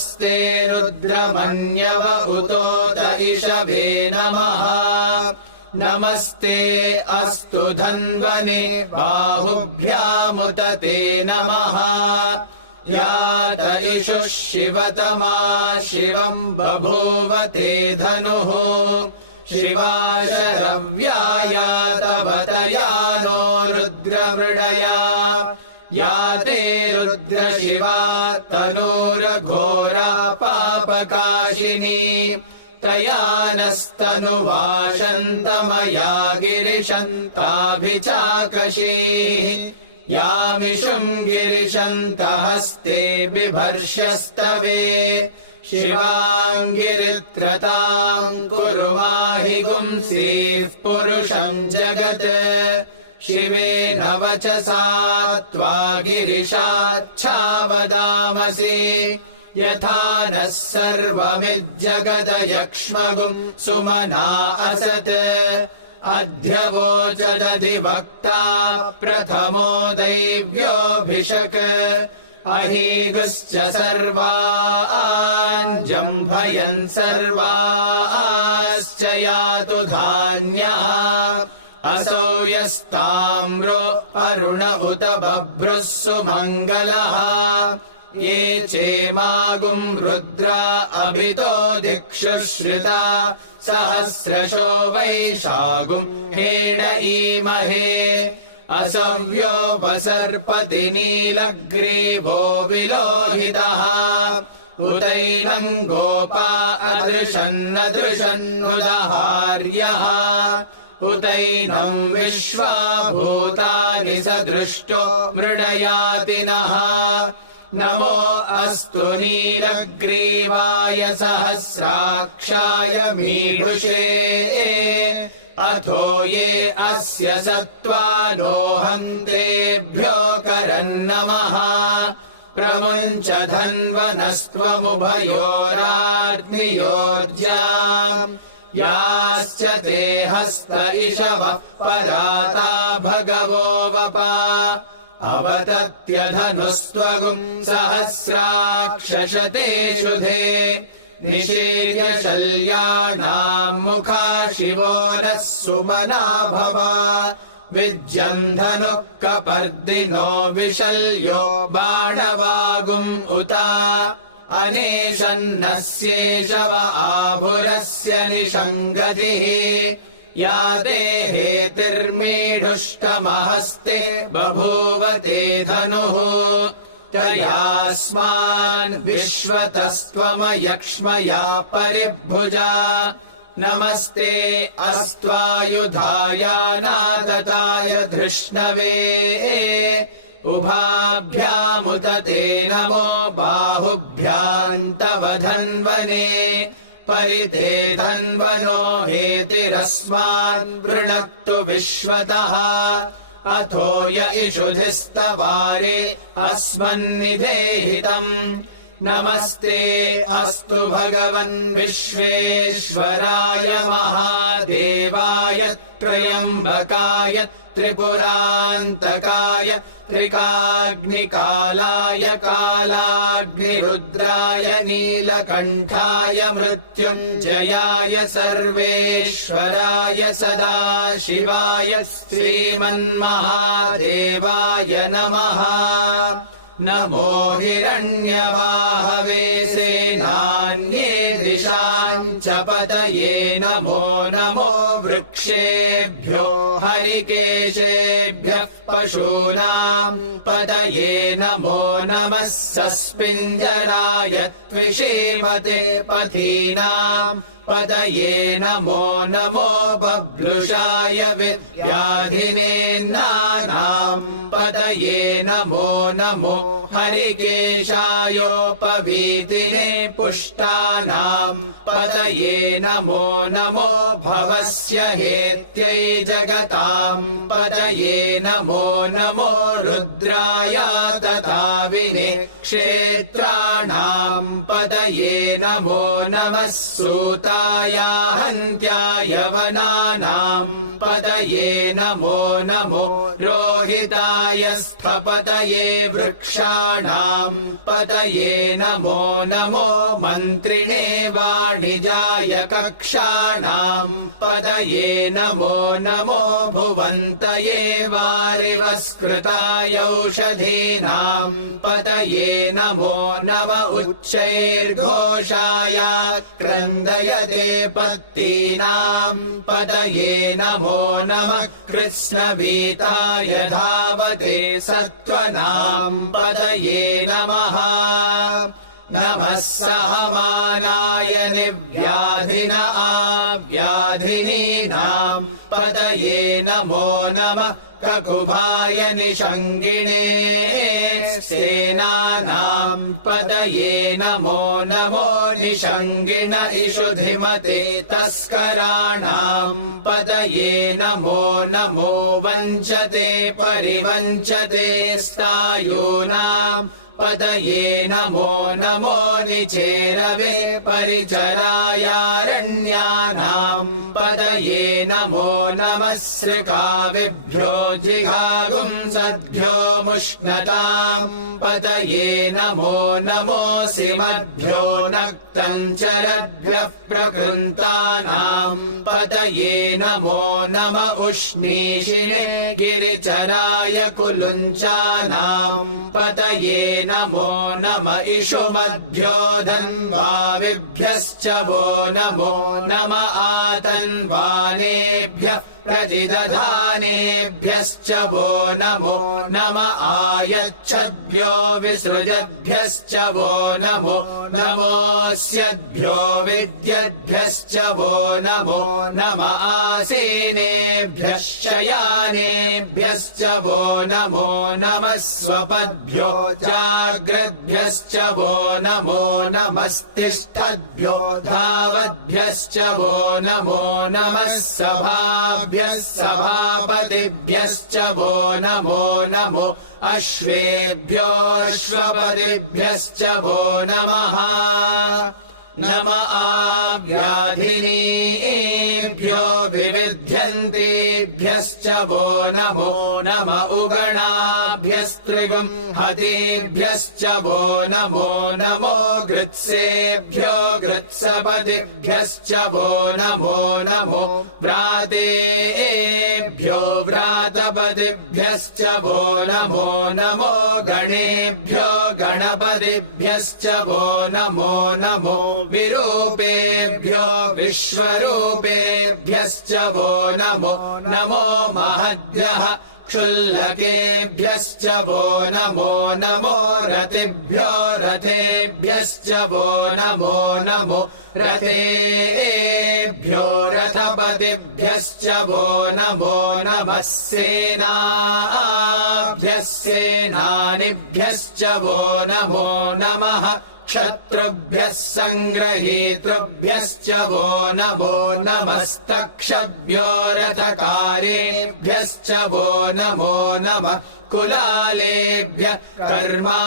नमस्ते रुद्रमन्यव उतोत इषवे नमः नमस्ते अस्तु धन्वने बाहुभ्यामुत ते नमः यात इषुः शिवतमा शिवम् बभूव ते धनुः शिवा शरव्यायातवतया नो रुद्रमृडया या ते रुद्रशिवा तनूरघोरा पापकाशिनी तया नस्तनुवाशन्तमया गिरिशन्ताभिचाकशीः यामिषुम् गिरिशन्तहस्ते बिभर्ष्यस्तवे शिवाङ्गिरित्रताम् कुरु माहि गुंसीः पुरुषम् जगत् शिवेन वचसा त्वा गिरिशाच्छावदामसि यथा नः सर्वमिज्जगदयक्ष्मगुम् सुमना असत् अध्यवोचदधिवक्ता प्रथमो दैव्योऽभिषक् अहीगुश्च सर्वाञ्जम्भयन् सर्वाश्च यातु धान्यः असौ यस्ताम्रो अरुण उत बभ्रुः सुमङ्गलः ये चेमागुम् रुद्रा अभितो दिक्षु श्रिता सहस्रशो वैशागुम् हेड ईमहे असव्यो वसर्पति नीलग्रीवो विलोहितः उदैनम् गोपा अदृशन्नदृशन्नुदहार्यः उदैनम् विश्वा भूतानि स दृष्टो मृडयातिनः नमो अस्तु नीलग्रीवाय सहस्राक्षाय मीढुषे अथो ये अस्य सत्त्वानो हन्तेभ्यो करन्नमः प्रमुञ्च धन्वनस्त्वमुभयोराग्नियोर्जाम् याश्च ते हस्त इषवः पराता भगवो वपा अवतत्यधनुस्त्वगुम् सहस्राक्षशते शुधे निशीर्य शल्यानाम् मुखा शिवो नः सुमना भवा विज्यम् धनुः कपर्दिनो विशल्यो बाणवागुम् उता अनेशन्नस्येषव आभुरस्य निषङ्गतिः या देहेतिर्मीढुष्टमहस्ते बभूव ते धनुः तयास्मान् विश्वतस्त्वमयक्ष्मया परिभुजा नमस्ते अस्त्वायुधायानादताय धृष्णवे उभाभ्यामुत ते नमो बाहुभ्याम् तव धन्वने परिते धन्वनो हेतिरस्मान् वृणक्तु विश्वतः अथो य इषुधिस्तवारे अस्मन्निधेहितम् नमस्ते अस्तु भगवन् विश्वेश्वराय महादेवाय त्र्यम्बकाय त्रिपुरान्तकाय त्रिकाग्निकालाय कालाग्निरुद्राय नीलकण्ठाय मृत्युञ्जयाय सर्वेश्वराय सदाशिवाय श्रीमन्महादेवाय नमः नमो हिरण्यवाहवे सेनान्ये दिशाम् च पतये नमो नमो वृक्षेभ्यो हरिकेशेभ्यः पशूनाम् पतये नमो नमः सस्मिञ्जराय त्विषीमते पथीनाम् पतये नमो नमो बभ्रुषाय विद्याधिनेन्नानाम् पतये नमो नमो हरिकेशायोपवीतिने पुष्टानाम् पतये नमो नमो भवस्य हेत्यै जगताम् पतये नमो नमो रुद्राय तथा विने क्षेत्राणाम् पतये नमो नमः सूताय हन्त्याय वनानाम् पतये नमो नमो पुरोहिताय स्थपतये वृक्षाणाम् पतये नमो नमो मन्त्रिणे वाणिजाय कक्षाणाम् पतये नमो नमो भुवन्तये वारिवस्कृताय औषधीनाम् पतये नमो नम उच्चैर्घोषाय क्रन्दयते पत्तीनाम् पतये नमो नमः कृत्स्नवीताय धावते सत्त्वनाम् पतये नमः नमः सहमानाय निव्याधिन आव्याधिनीनाम् पतये नमो नमः ककुभाय निषङ्गिणे सेनानाम् पतये नमो नमो निषङ्गिण इषुधिमते तस्कराणाम् पतये नमो नमो वञ्चते परिवञ्चते स्तायूनाम् पतये नमो नमो निचेरवे परिचरायारण्यानाम् पतये नमो नमः श्रिकाविभ्यो जिघागुंसद्भ्यो मुष्णताम् पतये नमो नमोऽसिमद्भ्यो नक्तञ्चरद्भ्यः प्रकृन्तानाम् पतये नमो नम उष्णीषिणे गिरिचराय कुलुञ्चानाम् पतये नमो नम इषुमद्भ्यो धन्वाविभ्यश्च वो नमो नम आतन्वानेभ्यः प्रतिदधानेभ्यश्च वो नमो नम आयच्छद्भ्यो विसृजद्भ्यश्च वो नमो नमोऽस्यद्भ्यो विद्यद्भ्यश्च वो नमो नम आसीनेभ्यः शयानेभ्यश्च वो नमो नमः स्वपद्भ्यो जाग्रद्भ्यश्च वो नमो नमस्तिष्ठद्भ्यो धावद्भ्यश्च वो नमो नमः सभाभ्यः सभापतिभ्यश्च वो नमो नमो अश्वेभ्योऽश्वपतिभ्यश्च वो नमः नम आव्याधिनीभ्यो विविध्यन्तेभ्यश्च वो नमो नम उगणाभ्यस्त्रिगुम् हतेभ्यश्च वो नमो नमो गृत्सेभ्यो गृत्सपतिभ्यश्च वो नमो नमो व्रातेभ्यो व्रातपतिभ्यश्च वो नमो नमो गणेभ्यो गणपतिभ्यश्च वो नमो नमो विरूपेभ्यो विश्वरूपेभ्यश्च वो नमो नमो महद्भ्यः क्षुल्लकेभ्यश्च वो नमो नमो रतिभ्यो रथेभ्यश्च वो नमो नमो रथेभ्यो रथपतिभ्यश्च वो नमो नमः सेनाभ्यः सेनानिभ्यश्च वो नमो नमः क्षत्रुभ्यः सङ्ग्रहीतृभ्यश्च वो नमो नमस्तक्षभ्यो रथकारेभ्यश्च वो नमो नमः कुलालेभ्यः कर्मारेभ्यश्च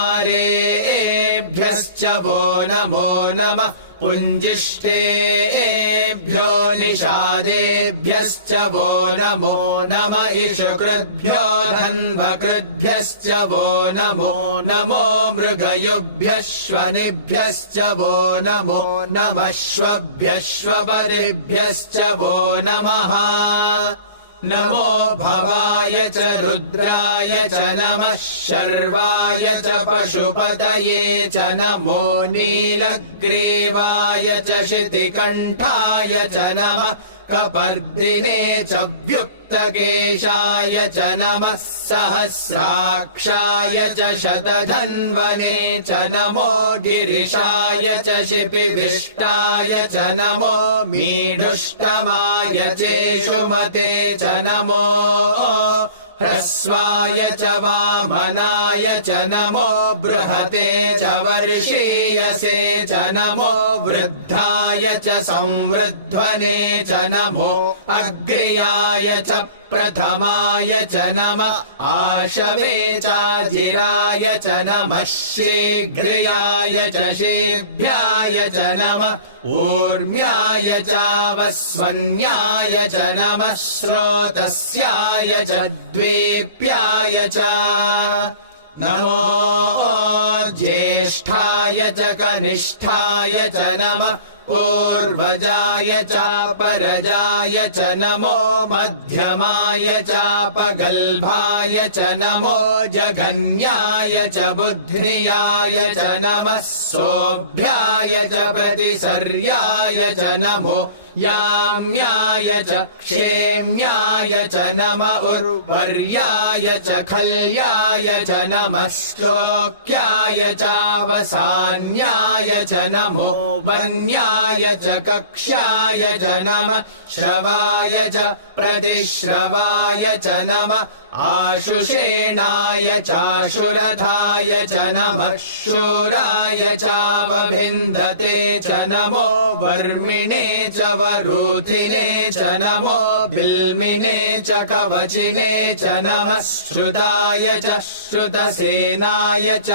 वो नमो नमः पुञ्जिष्ठेभ्यो निषादेभ्यश्च वो नमो नम इषुकृद्भ्यो धन्वकृद्भ्यश्च वो नमो नमो मृगयुभ्यश्वनिभ्यश्च वो नमो नमश्वभ्यश्वपतिभ्यश्च वो नमः नमो भवाय च रुद्राय च नमः शर्वाय च पशुपतये च नमो नीलग्रीवाय च शितिकण्ठाय च नमः कपर्दिने च व्युक्तकेशाय च नमः सहस्राक्षाय च शतधन्वने च नमो गिरिशाय च शिपिविष्टाय च नमो मीढुष्टमाय चेषुमते च नमो ह्रस्वाय च वामनाय च नमो बृहते च वर्षीयसे च नमो वृद्धाय च संवृध्वने च नमो अग्र्याय च प्रथमाय च नमः आशवे चाजिराय च नमः शीघ्रियाय च शीभ्याय च नमः ऊर्म्याय चावस्वन्याय च नमः स्रोतस्याय च द्वीप्याय च नमो ज्येष्ठाय च कनिष्ठाय च नमः पूर्वजाय चापरजाय च नमो मध्यमाय चापगल्भाय च नमो जघन्याय च बुद्ध्याय च नमः सोऽभ्याय च प्रतिसर्याय च नमो याम्याय च क्षेम्याय च नम उर्वर्याय च खल्याय च नमः श्लोक्याय चावसान्याय च नमो वन्याय च कक्ष्याय च नमः श्रवाय च प्रतिश्रवाय च नमः आशुषेणाय चाशुरथाय च नमः शूराय चावभिन्दते च नमो वर्मिणे च वरूथिने च नमो बिल्मिने च कवचिने च नमः श्रुताय च श्रुतसेनाय च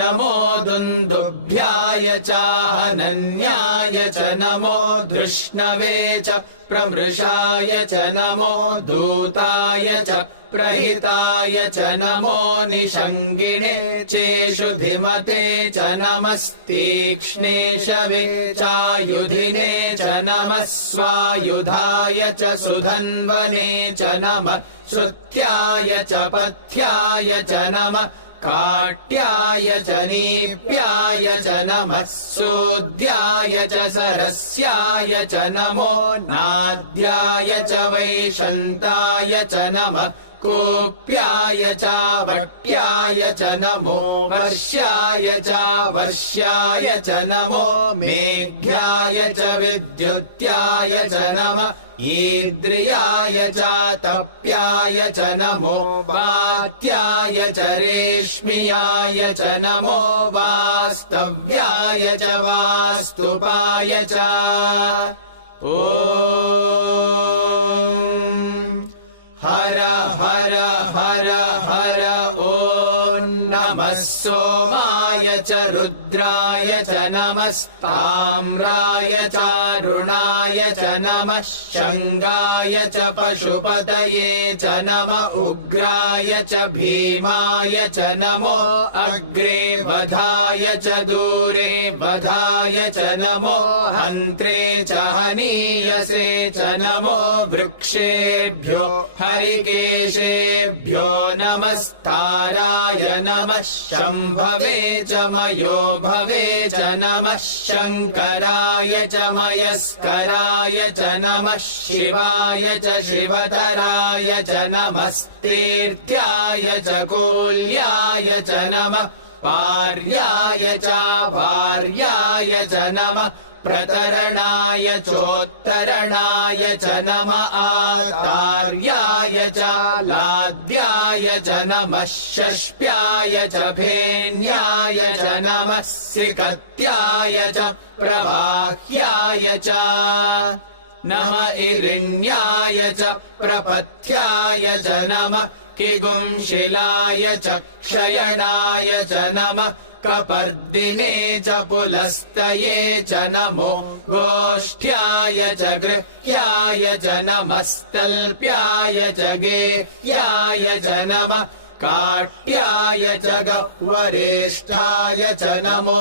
नमो दुन्दुभ्याय चाहनन्याय च नमो धृष्णवे च प्रमृषाय च नमो दूताय च प्रहिताय च नमो निषङ्गिणे चेषुधिमते च नमस्तीक्ष्णे शवे चायुधिने च नमः स्वायुधाय च सुधन्वने च नमः श्रुत्याय च पथ्याय च नमः काट्याय च नीप्याय च नमः सूद्याय च सरस्याय च नमो नाद्याय च वैशन्ताय च नमः कूप्याय चावट्याय च नमो वर्ष्याय चावर्ष्याय च नमो मेघ्याय च विद्युत्याय च नमः ईद्रियाय चातप्याय च नमो वात्याय च रेश्मियाय च नमो वास्तव्याय च वास्तुपाय च ॐ हर हर हर हर ॐ नमः सोमाय च रुद्राय च नमस्ताम्राय चारुणाय च नमः शङ्गाय च पशुपतये च नम उग्राय च भीमाय च नमो अग्रे वधाय च दूरे वधाय च नमो हन्त्रे च हनीयसे च नमो वृक्षेभ्यो हरिकेशेभ्यो नमस्ताराय नमः शम्भवे च मयो भवे च नमः शङ्कराय च मयस्कराय च नमः शिवाय च शिवतराय च नमस्तीर्थ्याय च कूल्याय च नमः पार्याय च वार्याय च नमः प्रतरणाय चोत्तरणाय च नम आतार्याय च लाद्याय च नमः षष्प्याय च भेन्याय च नमः सिकत्याय च प्रवाह्याय च नम इरिण्याय च प्रपथ्याय च नमः किगुंशिलाय च क्षयणाय च नमः कपर्दिने च पुलस्तये च नमो गोष्ठ्याय च गृह्याय च नमस्तल्प्याय च गेह्याय च नमः काट्याय च गह्वरेष्ठाय च नमो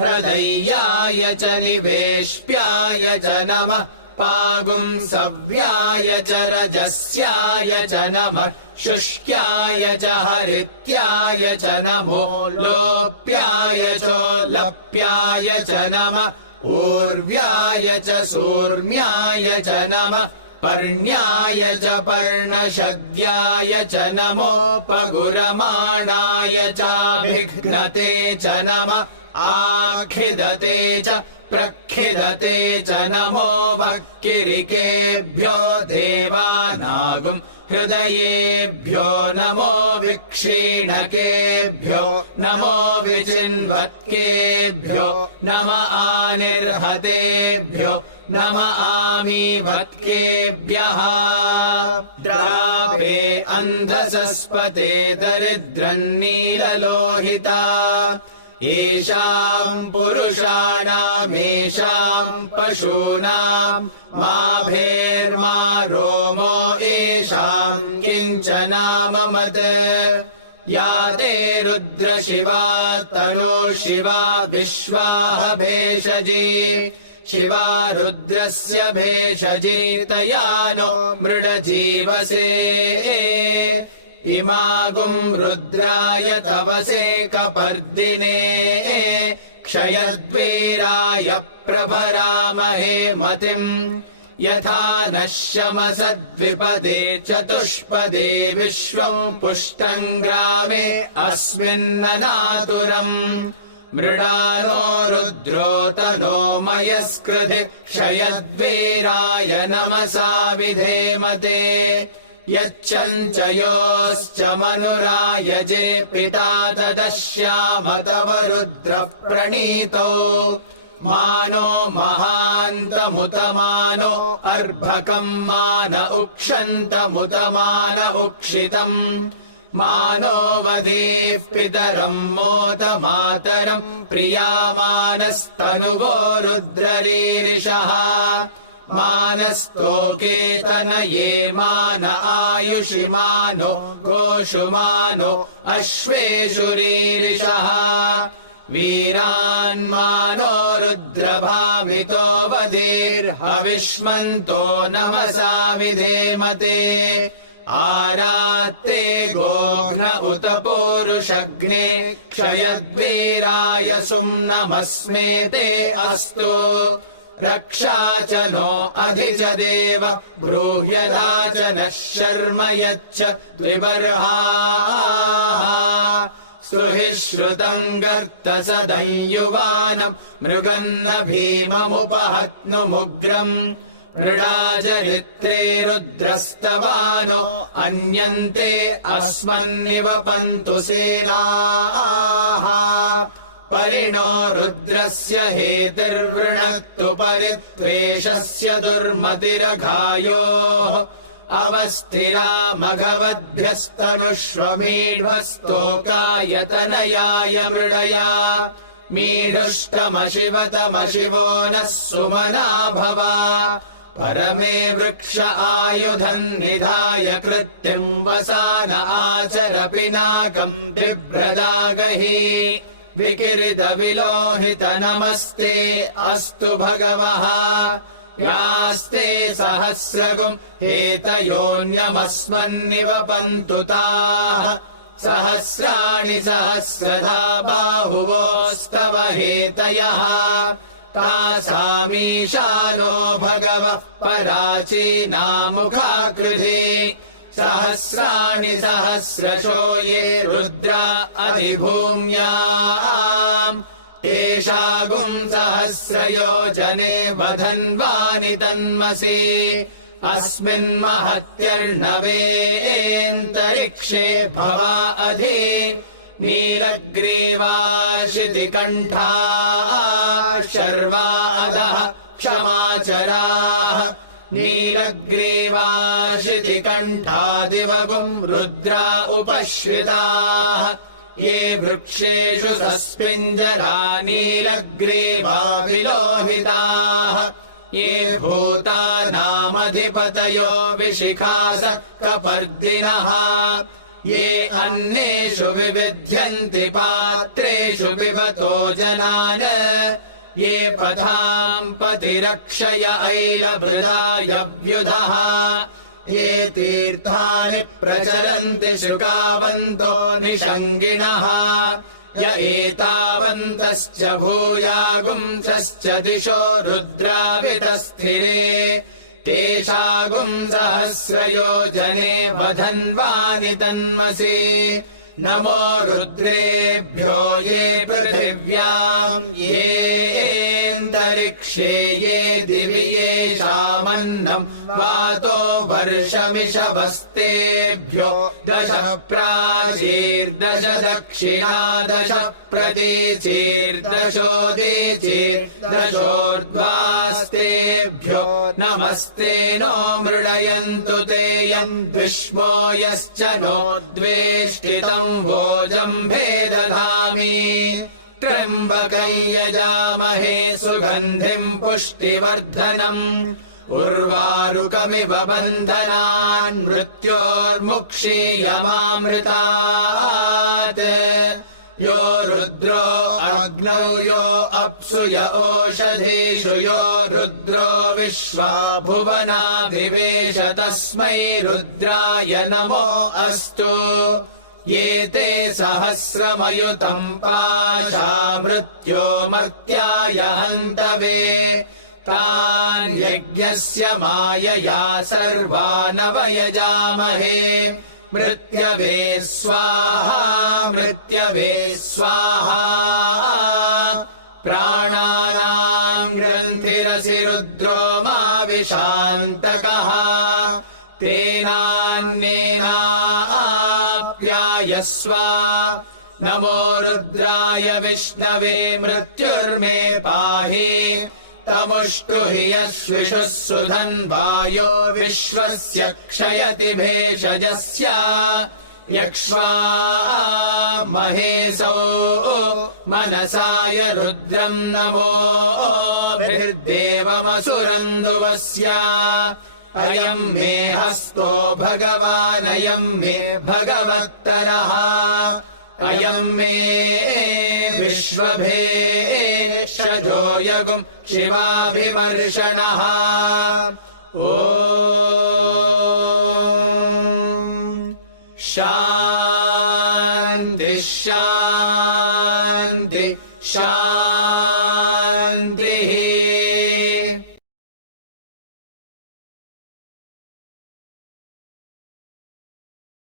हृदयाय च निवेश्प्याय च नमः पागुंसव्याय च रजस्याय च नमः शुष्क्याय च हरित्याय च नमो लोप्याय चोलप्याय च नमः ऊर्व्याय च सूर्म्याय च नमः पर्ण्याय च पर्णशद्याय च नमो पगुरमाणाय चाभिघ्नते च नमः आखिदते च प्रखिदते च नमो वक्किरिकेभ्यो देवानागुम् हृदयेभ्यो नमो विक्षीणकेभ्यो नमो विचिन्वत्केभ्यो नम आनिर्हतेभ्यो नम आमीवत्केभ्यः द्रापे अन्धसस्पते दरिद्रन्नीललोहिता येषाम् पुरुषाणामेषाम् पशूनाम् मा भेर्मा रोमो येषाम् किञ्चनाममत् या ते रुद्रशिवा तनो शिवा विश्वाः भेषजी शिवा रुद्रस्य भेषजीतया नो मृडजीवसे इमागुम् रुद्राय तवसे कपर्दिने क्षयद्वीराय प्रभरामहे मतिम् यथा नश्यमसद्विपदे चतुष्पदे विश्वम् पुष्टम् ग्रामे अस्मिन्ननातुरम् मृडानो रुद्रोतनो मयस्कृधि क्षयद्वीराय नमसा विधेमते यच्चञ्चयोश्च मनुरायजे पिता तदश्याम तव रुद्रः प्रणीतो मानो महान्तमुतमानो अर्भकम् मान उक्षन्तमुतमान उक्षितम् मानो वधीः पितरम् मोत मातरम् प्रियामानस्तनुवो रुद्ररीरिषः मानस्तोकेतनये मान आयुषि मानो गोषु मानो अश्वेषु रीरिषः वीरान्मानो रुद्रभामितो वधीर्हविष्मन्तो नमसा विधेमते आरात्ते गोघ्न उत पूरुषग्ने क्षयद्वीराय सुम्नमस्मेते अस्तु रक्षा च नो अधि च देव ब्रूह्यदा च नः शर्म यच्च द्विबर्हाः सुहि श्रुतम् गर्तसदंयुवानम् मृगन्न भीममुपहत्नुमुग्रम् मृडाजरित्रे रुद्रस्तवानो अन्यन्ते अस्मन्निवपन्तु सेनाः परिणो रुद्रस्य हेतिर्वृणक्तु परित्वेषस्य दुर्मतिरघायोः अवस्थिरा मघवद्भ्यस्तनुष्वमीढ्वस्तोकायतनयाय मृडया मीढुष्टमशिवतमशिवो नः सुमना भव परमे वृक्ष आयुधम् निधाय कृत्तिम् वसान आचर पिनाकम् बिभ्रदागहि विकिरित विलोहित नमस्ते अस्तु भगवः यास्ते सहस्रगुम् हेतयोऽन्यमस्मन्निवपन्तु ताः सहस्राणि सहस्रधा बाहुवोस्तव हेतयः तासामीशानो भगवः पराचीनामुखाकृधि सहस्राणि सहस्रशो ये रुद्रा अधिभूम्याम् तेषागुम् सहस्रयोजने वधन्वानि तन्मसि अस्मिन्महत्यर्णवेऽन्तरिक्षे भवा अधि नीलग्रीवाशितिकण्ठाः शर्वा अधः क्षमाचराः नीलग्रीवाशितिकण्ठादिवगुम् रुद्रा उपश्रिताः ये वृक्षेषु सस्पिञ्जरा नीलग्रीवा विलोहिताः ये भूतानामधिपतयो विशिखास कपर्दिनः ये अन्नेषु विविध्यन्ति पात्रेषु पिबतो जनान् ये पथाम् पतिरक्षय ऐलभृदायव्युधः ये तीर्थानि प्रचरन्ति शुकावन्तो निषङ्गिणः य एतावन्तश्च भूयागुंसश्च दिशो रुद्रावितस्थिरे तेषागुम् सहस्रयोजने वधन्वानि तन्मसि नमो रुद्रेभ्यो ये पृथिव्याम् येऽन्तरिक्षे ये दिवि येषामन्नम् वातो भर वर्षमिषवस्तेभ्यो 10 प्राचीर्दश दक्षिणादश प्रतीचीर्दशोदीचीर्दशोर्ध्वास्तेभ्यो नमस्ते नो मृडयन्तु ते यम् विष्मो यश्च नो द्वेष्टितम् वोजम्भे दधामि त्र्यम्बकम् यजामहे सुगन्धिम् पुष्टिवर्धनम् उर्वारुकमिव बन्धनान् मृत्योर्मुक्षीयमामृतात् यो रुद्रो अग्नौ यो अप्सु य ओषधीषु यो रुद्रो विश्वा भुवनाभिवेश तस्मै रुद्राय नमो अस्तु ये ते सहस्रमयुतम् पाशा मृत्यो मर्त्याय हन्तवे तान् यज्ञस्य मायया सर्वानवयजामहे मृत्यवे स्वाहा मृत्यवे स्वाहा प्राणानाम् ग्रन्थिरसि रुद्रो मा विशान्तकः तेनान्येनाप्यायस्व नमो रुद्राय विष्णवे मृत्युर्मे पाहि तमुष्टु हि यश्विषुः सुधन्वायो विश्वस्य क्षयति भेषजस्य यक्ष्वा महेशौ मनसाय रुद्रम् नमोभिर्देवमसुरन्दुवस्य अयम् मे हस्तो भगवानयम् मे भगवत्तरः अयम् मे विश्वभेषजो यगुम् शिवाभिमर्शनः ॐ शान्ति शान्ति शान्ति।